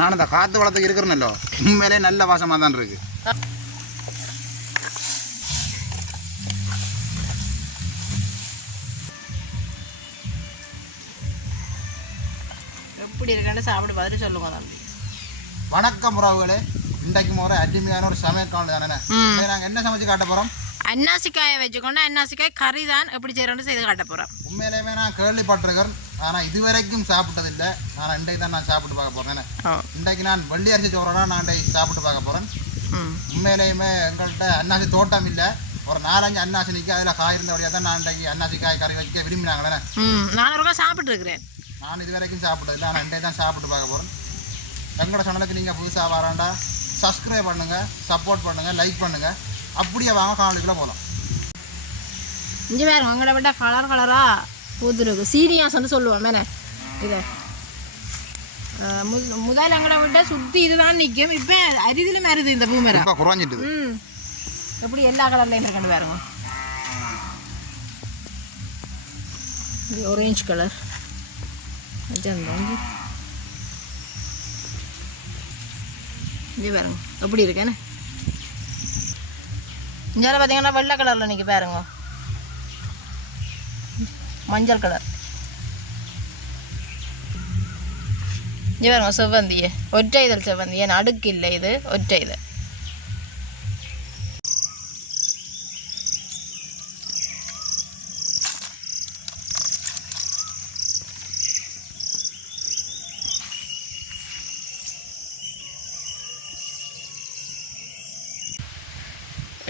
நான் இந்த காற்று வளத்துக்கு இருக்கிறேனല്ലോ உண்மையிலே நல்ல வாசமாக தான் இருக்கு. எப்படி இருக்குன்னு சாப்பிட்டு பார்த்துட்டு சொல்லுங்க தம்பி. வணக்கம் உறவுகளே. இன்றைக்கு முறை அருமையான ஒரு சமையல் காணொலி தானே நாங்கள் என்ன சமைச்சு காட்ட போகிறோம் அன்னாசிக்காயை வச்சுக்கொண்டு அன்னாசிக்காய் கறி தான் எப்படி செய்கிறோன்னு செய்து காட்ட போகிறோம் உண்மையிலேயுமே நான் கேள்விப்பட்டிருக்கிறேன் ஆனால் இதுவரைக்கும் சாப்பிட்டதில்லை. ஆனால் இன்றைக்கு தான் நான் சாப்பிட்டு பார்க்க போகிறேன் இன்றைக்கு நான் வெள்ளி அரிசி சோறனா நான் இன்றைக்கு சாப்பிட்டு பார்க்க போகிறேன் உண்மையிலேயுமே எங்கள்கிட்ட அன்னாசி தோட்டம் இல்லை. ஒரு நாலஞ்சு அன்னாசி நிற்க அதில் காய் இருந்த வழியாக தான் நான் இன்றைக்கு அன்னாசி காய் கறி வைக்க விரும்பினாங்களே நான் ஒரு சாப்பிட்டு இருக்கிறேன். நான் இது வரைக்கும் சாப்பிட்டதில்லை. ஆனால் இன்றைக்கு தான் சாப்பிட்டு பார்க்க போகிறேன் எங்களோட சேனலுக்கு நீங்கள் புதுசாக வராண்டா சப்ஸ்கிரைப் பண்ணுங்கள் சப்போர்ட் பண்ணுங்கள் லைக் பண்ணுங்கள் அப்படியே வாங்க காணொலிக்குள்ளே போகலாம் இங்கே வேறு உங்களை விட்ட கலர் கலராக பூத்துருக்கு. சீரியாஸ்ன்னு சொல்லுவோம் மேனே. இதை. அஹ் மு- முதல்ல எங்களை விட்ட சுற்றி இதுதான் நிற்கும் இப்போ அரிதிலும் மருது இந்த பூமரம் இப்போ குறைஞ்சிட்டுது. ம். எப்படி எல்லா கலர்லையும் இருக்கணும் பாருங்க. இது ஆரஞ்சு கலர் அஜந்தம் இது. பாருங்க. எப்படி இருக்கேன்னு இங்கே பார்த்தீங்கன்னா வெள்ளை கலரில் நிற்க பாருங்க. மஞ்சள் கலர். இங்கே பாருங்க செவ்வந்தியே. ஒற்றை இதழ் செவ்வந்தியே. நடுக்கு இல்லை இது ஒற்றை இதழ்.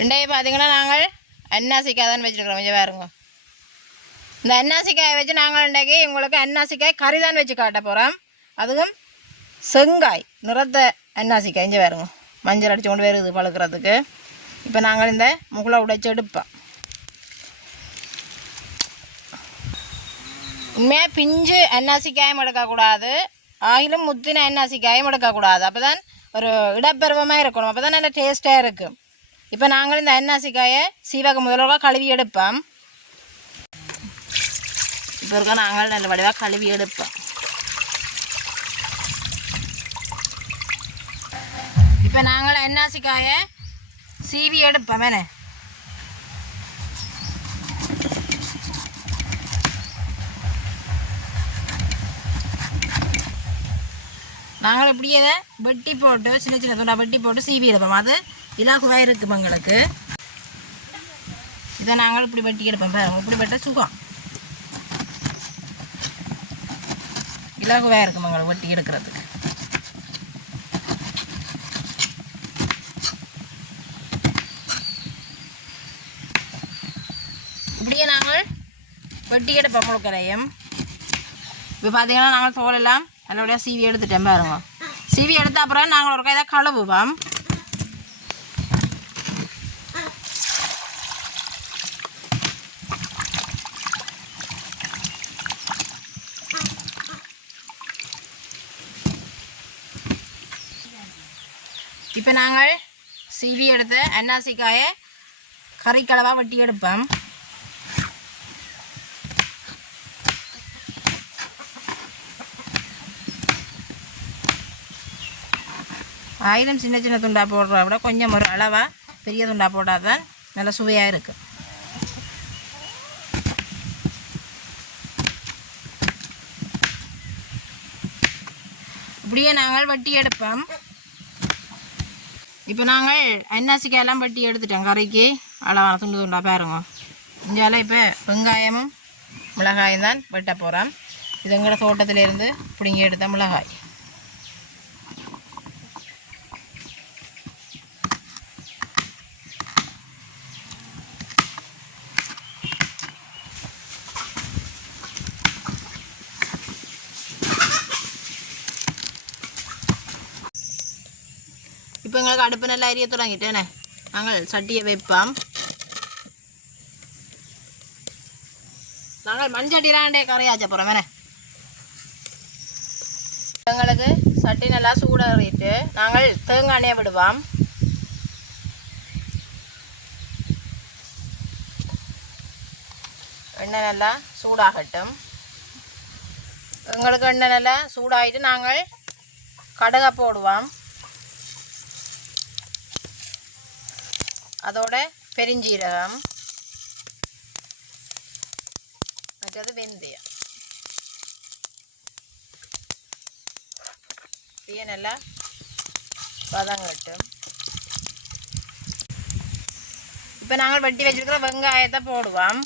ரெண்டாயி பார்த்தீங்கன்னா நாங்கள் அன்னாசிக்காய் தான் வச்சுருக்கிறோம். கொஞ்சம் பாருங்க. இந்த அன்னாசிக்காயை வச்சு நாங்கள் இன்றைக்கு உங்களுக்கு அன்னாசிக்காய் கறி தான் வச்சு காட்ட போகிறோம் அதுவும் செங்காய் நிறத்த அன்னாசிக்காய். இஞ்சி பாருங்க. மஞ்சள் அடிச்சு கொண்டு வருது பழுக்கிறதுக்கு. இப்போ நாங்கள் இந்த முகுளை உடைச்சு எடுப்போம். உண்மையாக பிஞ்சு அன்னாசிக்காயும் எடுக்கக்கூடாது. ஆயிலும் முத்தின அன்னாசிக்காயும் எடுக்கக்கூடாது. அப்போ தான் ஒரு இடப்பருவமாக இருக்கணும். அப்போ தான் நல்ல டேஸ்ட்டாக இருக்கும். இப்போ நாங்கள் இந்த அன்னாசிக்காயை சீவக முதல்வா கழுவி எடுப்போம். இப்போ இருக்க நாங்கள் நல்ல வடிவாக கழுவி எடுப்போம். இப்போ நாங்கள் அன்னாசிக்காயை சீவி எடுப்போம் என்ன? நாங்கள் இப்படியே இதை வெட்டி போட்டு சின்ன சின்ன துண்டா வெட்டி போட்டு சீவி எடுப்போம். அது இலகுவாக இருக்கும் எங்களுக்கு இதை நாங்கள் இப்படி வெட்டி எடுப்போம் பாருங்க. இப்படி வெட்ட சுகம். இலகுவாக இருக்கும் எங்களுக்கு வெட்டி எடுக்கிறதுக்கு. இப்படியே நாங்கள் வெட்டி எடுப்போம் முழுக்கரையும் இப்போ பார்த்தீங்கன்னா நாங்கள் தோலெல்லாம் நல்லபடியாக சீவி எடுத்துட்டேன் பாருங்க. சீவி எடுத்த அப்புறம் நாங்கள் ஒரு கைதை கழுவுவோம். இப்போ நாங்கள் சீவி எடுத்த அன்னாசிக்காயை கறிக்கலவாக வெட்டி எடுப்போம். ஆயிரம் சின்ன சின்ன துண்டாக போடுறத விட கொஞ்சம் ஒரு அளவாக பெரிய துண்டாக போட்டால் தான் நல்ல சுவையாக இருக்குது இப்படியே நாங்கள் வட்டி எடுப்போம். இப்போ நாங்கள் அன்னாசிக்காயெல்லாம் வட்டி எடுத்துட்டோம். கறிக்கு அளவான துண்டு துண்டாக பாருங்க. இஞ்சால இப்போ வெங்காயமும் மிளகாயும் தான் வெட்ட போகிறோம் இது எங்களோட தோட்டத்திலேருந்து பிடிங்கி எடுத்த மிளகாய். இப்போ எங்களுக்கு அடுப்பு நல்லா எரிய தொடங்கிட்டேனே நாங்கள் சட்டியை வைப்போம் நாங்கள் மண்சட்டிலாண்டே கரையாச்ச போகிறோம் வேணே எங்களுக்கு சட்டி நல்லா சூடாகிட்டு நாங்கள் தேங்காய் எண்ணெயை விடுவோம் எண்ணெய் நல்லா சூடாகட்டும் எங்களுக்கு எண்ணெய் நல்லா சூடாகிட்டு நாங்கள் கடுகை போடுவோம் அதோட பெருஞ்சீரகம். மற்றது வெந்தயம். இப்படியே நல்லா வதங்கட்டும். இப்போ நாங்கள் வெட்டி வச்சிருக்கிற வெங்காயத்தை போடுவோம்.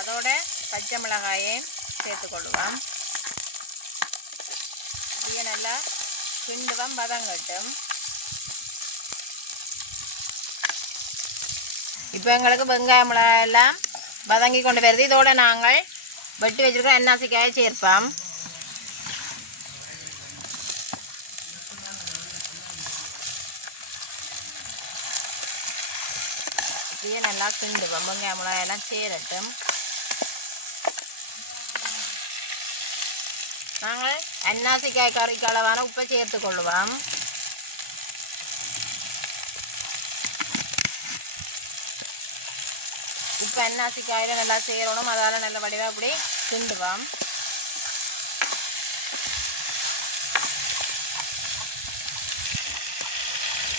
அதோட பச்சை மிளகாயையும் சேர்த்துக்கொள்ளுவோம் இப்படியே நல்லா கிண்டுவோம் வதங்கட்டும் இப்போ எங்களுக்கு வெங்காய மிளகாய் எல்லாம் வதங்கி கொண்டு வருது. இதோட நாங்கள் வெட்டி வச்சுருக்கோம் எண்ணாசிக்காயை சேர்ப்போம். இப்படியே நல்லா கிண்டுவோம் வெங்காய மிளகாயெல்லாம் சேரட்டும். நாங்கள் அன்னாசிக்காய் கறிக்கு அளவான உப்பை சேர்த்து கொள்ளுவோம் உப்பு அன்னாசிக்காயில் நல்லா சேரணும் அதால் நல்ல வடிவாக அப்படி கிண்டுவோம்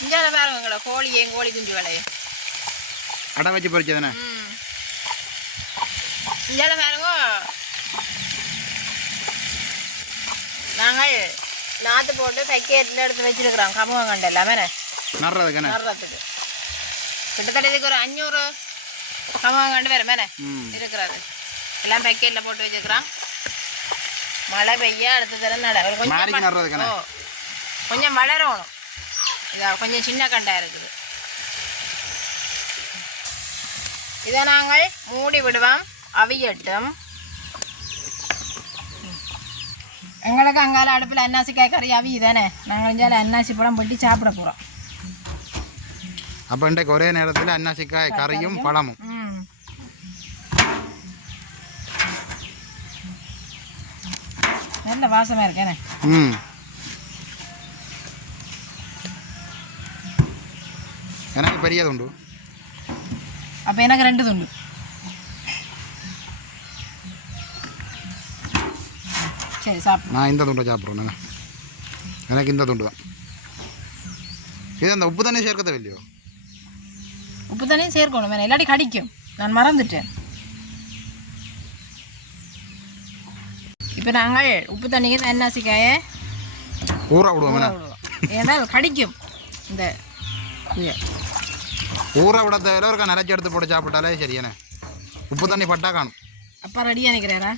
இஞ்சால பாருங்க எங்களை கோழியும் கோழி குஞ்சு வேலையும் அடை வச்சு பொரிச்சதுண்ணே ம் இஞ்சால பாருங்க நாங்கள் நாற்று போட்டு பேக்கெட்டில் எடுத்து வச்சிருக்கிறோம்? கமுகங்கண்டு எல்லாமே நடுறதுக்குண்ணே நடுறதுக்கு கிட்டத்தட்ட இதுக்கு ஒரு அஞ்சூறு கமுகங்கண்டு வேறு மேலே ம். இருக்கிறது. எல்லாம் பேக்கெட்டில் போட்டு வச்சுக்கிறோம் மழை பெய்ய அடுத்த தரம் நட ஒரு கொஞ்சம் கொஞ்சம் வளரணும். இதா கொஞ்சம் சின்ன கண்டா இருக்குது. இதை நாங்கள் மூடி விடுவோம் அவியட்டும். எங்களுக்கு அங்கால அடுப்பில் அன்னாசிக்காய் கறி அவி தானே நாங்கள் இஞ்சால அன்னாசி பழம் வெட்டி சாப்பிட போகிறோம் அப்போ இன்றைக்கு ஒரே நேரத்தில் அன்னாசிக்காய் கறியும் பழமும். நல்ல வாசமாக இருக்கேனே ம். எனக்கு பெரியது உண்டு அப்போ எனக்கு ரெண்டு துண்டு. சரி சாப்பிடு. நான் இந்த துண்டை சாப்பிட்றேன். எனக்கு இந்த துண்டு தான். இது அந்த உப்பு தண்ணி சேர்க்க தேவையில்லையோ உப்பு தண்ணியும் சேர்க்கணும் வேணும். இல்லாட்டி கடிக்கும். நான் மறந்துட்டேன். இப்போ நாங்கள் உப்பு தண்ணிக்கு இந்த எண்ணாசிக்காயை ஊற விடுவோம் என்ன? ஏன்னால் கடிக்கும். இந்த. ஊற விட தேவையில்ல ஒரு நிறச்சி எடுத்து போட்டு சாப்பிட்டாலே சரியானே உப்பு தண்ணி பட்டா காணும். அப்பா ரெடியாக நிற்கிறாரா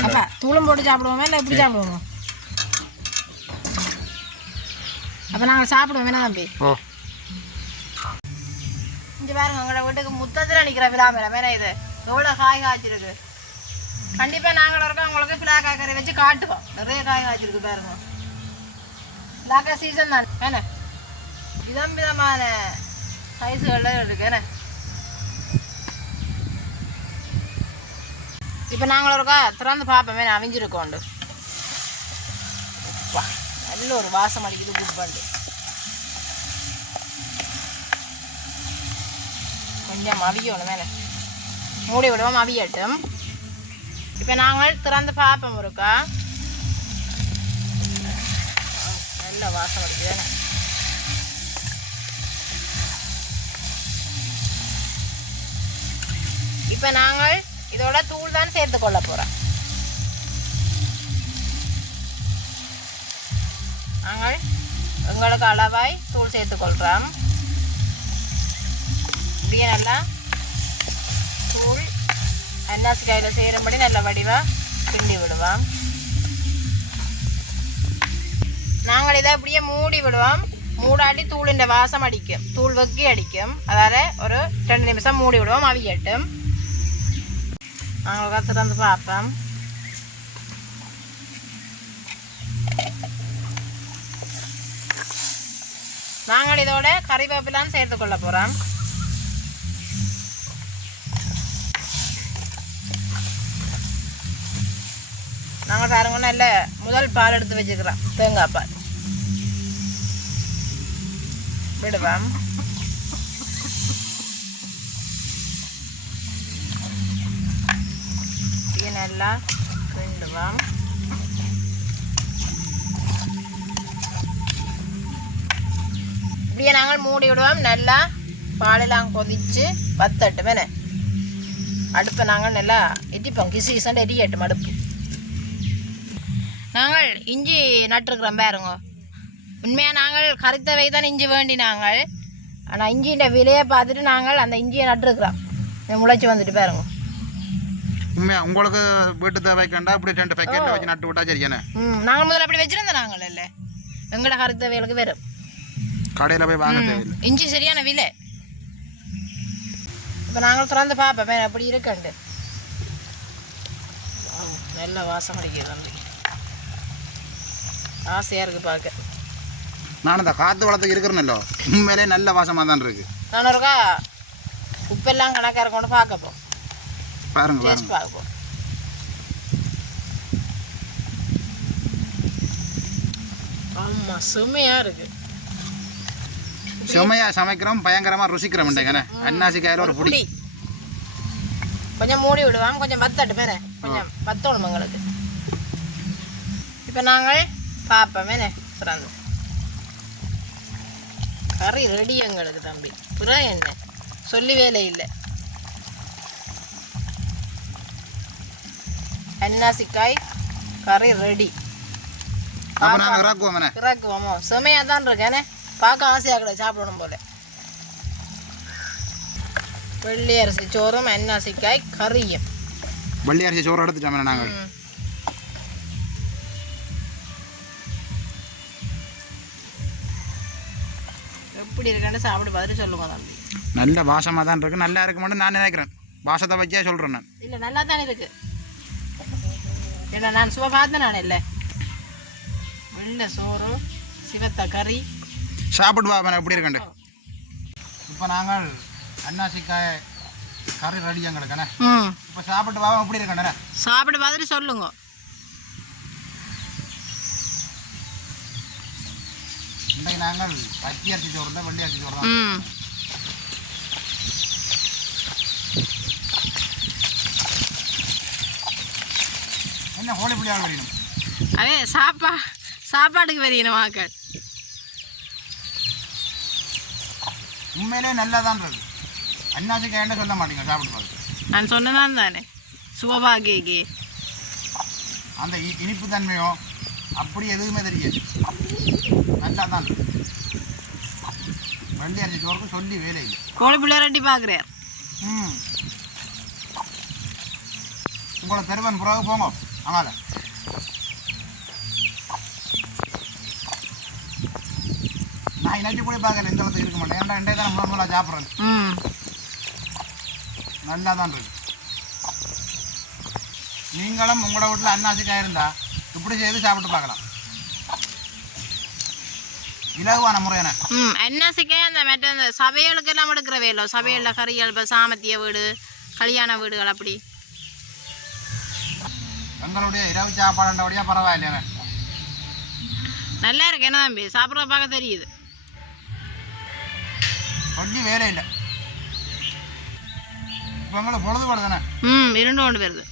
அப்பா தூளும் போட்டு சாப்பிடுவோமா இல்லை எப்படி சாப்பிடுவோமா? அப்போ நாங்கள் சாப்பிடுவோம். வேணா தம்பி. இங்கே பாருங்க உங்களோட வீட்டுக்கு முத்தத்தில் நிற்கிற விழாமரம் வேற இது எவ்வளோ காய் காய்ச்சிருக்கு? கண்டிப்பாக நாங்கள் இருக்கோம். உங்களுக்கு பிளாக்காய் கறி வச்சு காட்டுவோம். நிறைய காய் காய்ச்சிருக்கு பாருங்க. பிளாக்காய் சீசன் தான். என்ன? விதம் விதமான சைஸுகளில் இருக்கு. என்ன? இப்போ நாங்கள் ஒருக்கா திறந்து பார்ப்போமே நான் அவிஞ்சிருக்கோண்டு. வா, நல்ல ஒரு வாசம் அடிக்குது குப்பண்டு கொஞ்சம் அவியணும் மேலே. மூடி விடுவோம் அவியட்டும் இப்போ நாங்கள் திறந்து பார்ப்போம் ஒருக்கா நல்ல வாசம் அடிக்குது இப்போ நாங்கள் இதோட தூள் தான் சேர்த்து கொள்ள போகிறேன் நாங்கள் எங்களுக்கு அளவாய் தூள் சேர்த்து கொள்கிறோம் இப்படியே நல்லா தூள் அன்னாசி காயில் செய்கிறபடி நல்ல வடிவாக கிண்டி விடுவோம். நாங்கள் இதை அப்படியே மூடி விடுவோம். மூடாட்டி தூளின் வாசம் அடிக்கும். தூள் வெக்கி அடிக்கும். அதால் ஒரு ரெண்டு நிமிஷம் மூடி விடுவோம். அவியட்டும். நாங்கள் வந்து பார்ப்போம் நாங்கள் இதோட கறிவேப்பிலாம் சேர்த்து கொள்ள போகிறோம் நாங்கள் பாருங்க நல்ல முதல் பால் எடுத்து வச்சுக்கிறோம் தேங்காய் பால் விடுவோம் இது நல்லா கிண்டுவோம் இப்படியே நாங்கள் மூடி விடுவோம் நல்லா பாலெல்லாம் கொதிச்சு வத்தட்டும் என்ன அடுப்பை நாங்கள் நல்லா எட்டிப்போம் கிசு கிசண்டு எரியட்டும் அடுப்பு நாங்கள் இஞ்சி நட்டுருக்குறோம் பாருங்க உண்மையாக நாங்கள் கருத்தவை தான் இஞ்சி வேண்டி நாங்கள் ஆனால் இஞ்சின்ற விலையை பார்த்துட்டு நாங்கள் அந்த இஞ்சியை நட்டுருக்குறோம் முளைச்சி வந்துட்டு பாருங்க உண்மையா உங்களுக்கு வீட்டு தேவைக்கண்டா இப்படி ரெண்டு பேக்கெட் வச்சு நட்டு விட்டா சரியானே? நாங்கள் முதல்ல அப்படி வச்சுருந்தோம் நாங்கள் இல்லை. எங்களோட கருத்தவைகளுக்கு வெறும். கடையில் போய் வாங்க தேவையில்லை. இஞ்சி சரியான விலை. இப்போ நாங்கள் திறந்து பார்ப்போம் அப்படி இருக்கண்டு. நல்ல வாசம் அடிக்குது தம்பி. ஆசையாக இருக்குது பார்க்க. நான் இந்த காற்று வளத்துக்கு இருக்கிறேன்னல்லோ உண்மையிலே நல்ல வாசமாக தான் இருக்கு. நான் ஒருக்கா உப்பெல்லாம் கணக்காக இருக்கணும் பார்க்க போ. பாருங்க டேஸ்ட் ஆமாம் செம்மையாக இருக்குது செமையா சமைக்கிறோம் பயங்கரமா ருசிக்கிறோம் இன்றைக்கு அன்னாசிக்காயில ஒரு புடி. கொஞ்சம் மூடி விடுவாங்க கொஞ்சம் பத்தட்டு பேர கொஞ்சம் பத்தணும் எங்களுக்கு இப்போ நாங்கள் பார்ப்போம் என்ன? சிறந்து. கறி ரெடி எங்களுக்கு தம்பி. புறா என்ன? சொல்லி வேலை இல்லை. அன்னாசிக்காய் கறி ரெடி இறக்குவோம் செமையாக தான் இருக்கு என்ன பார்க்க ஆசையாக கூட சாப்பிடணும் போல வெள்ளி அரிசி சோறும் அன்னாசிக்காய் கறியும் வள்ளி அரிசி சோறு எடுத்துட்டோம் நாங்கள். எப்படி இருக்குன்னு சாப்பிட்டு பார்த்துட்டு சொல்லுங்க தம்பி நல்ல வாசமாக தான் இருக்கு நல்லா இருக்குமான்னு நான் நினைக்கிறேன் வாசத்தை வச்சே சொல்கிறேன் நான் இல்லை நல்லா தானே இருக்கு ஏன்னா நான் சும்மா பார்த்தேன் நான் இல்லை வெள்ளை சோறு சிவத்த கறி. சாப்பிட்டு வா எப்படி இருக்கண்டு இப்போ நாங்கள் அன்னாசிக்காய் கறி ரெடி எங்களுக்குண்ணே. இப்போ சாப்பிட்டு வா எப்படி இருக்கண்டே சாப்பிட்டு பார்த்துட்டு சொல்லுங்க. இன்றைக்கு நாங்கள் பச்சை அரிசி சோறு தான் வெள்ளி அரிசி சோறு தான். என்ன ஹோலி பிள்ளையாக வேணும் அதே சாப்பா சாப்பாட்டுக்கு வரையணும் வாக்கள் உண்மையிலே நல்லா தான் இருக்கு அன்னாசிக்காய் என்ன சொல்ல மாட்டீங்க சாப்பிட்டு பார்த்து நான் சொன்னதான் தானே. சுபபாகிக்கு அந்த இனிப்பு தன்மையோ அப்படி எதுவுமே தெரியாது. நல்லா தான் இருக்கு. வெள்ளி அரிசி சோறுக்கு சொல்லி வேலை இல்லை. கோழி பிள்ளை ரெட்டி பார்க்குறார் ம். உங்களை தெருவன் பிறகு போங்க. அங்கால நான் இன்னாச்சி கூட பார்க்கல இந்த இடத்துக்கு இருக்க மாட்டேன். ஏன்டா இன்றைய தான் முதல் முதலாக சாப்பிட்றேன். நல்லா தான் இருக்கு. நீங்களும் உங்களோட வீட்டில் அன்னாசிக்காய் இருந்தா இப்படி செய்து சாப்பிட்டு பார்க்கலாம். இலகுவான முறையான. ம் என்னாசிக்கே அந்த மற்ற சபைகளுக்கு எல்லாம் எடுக்கிற வேலை. சபைகளில் கறிகள் இப்போ சாமத்திய வீடு கல்யாண வீடுகள் அப்படி. எங்களுடைய இரவு சாப்பாடுன்றபடியாக பரவாயில்லையானே நல்லா இருக்கு என்ன தம்பி. சாப்பிட்ற பார்க்க தெரியுது. சொல்லி வேலை இல்லை. இப்போ ம் இரண்டு கொண்டு வருது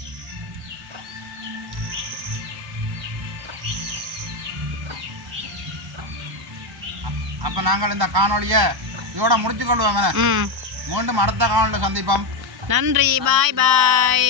அப்போ நாங்கள் இந்த காணொளியை இதோட முடிச்சு கொள்வோம் மீண்டும் அடுத்த காணொலியில் சந்திப்போம். நன்றி. பாய் பாய்.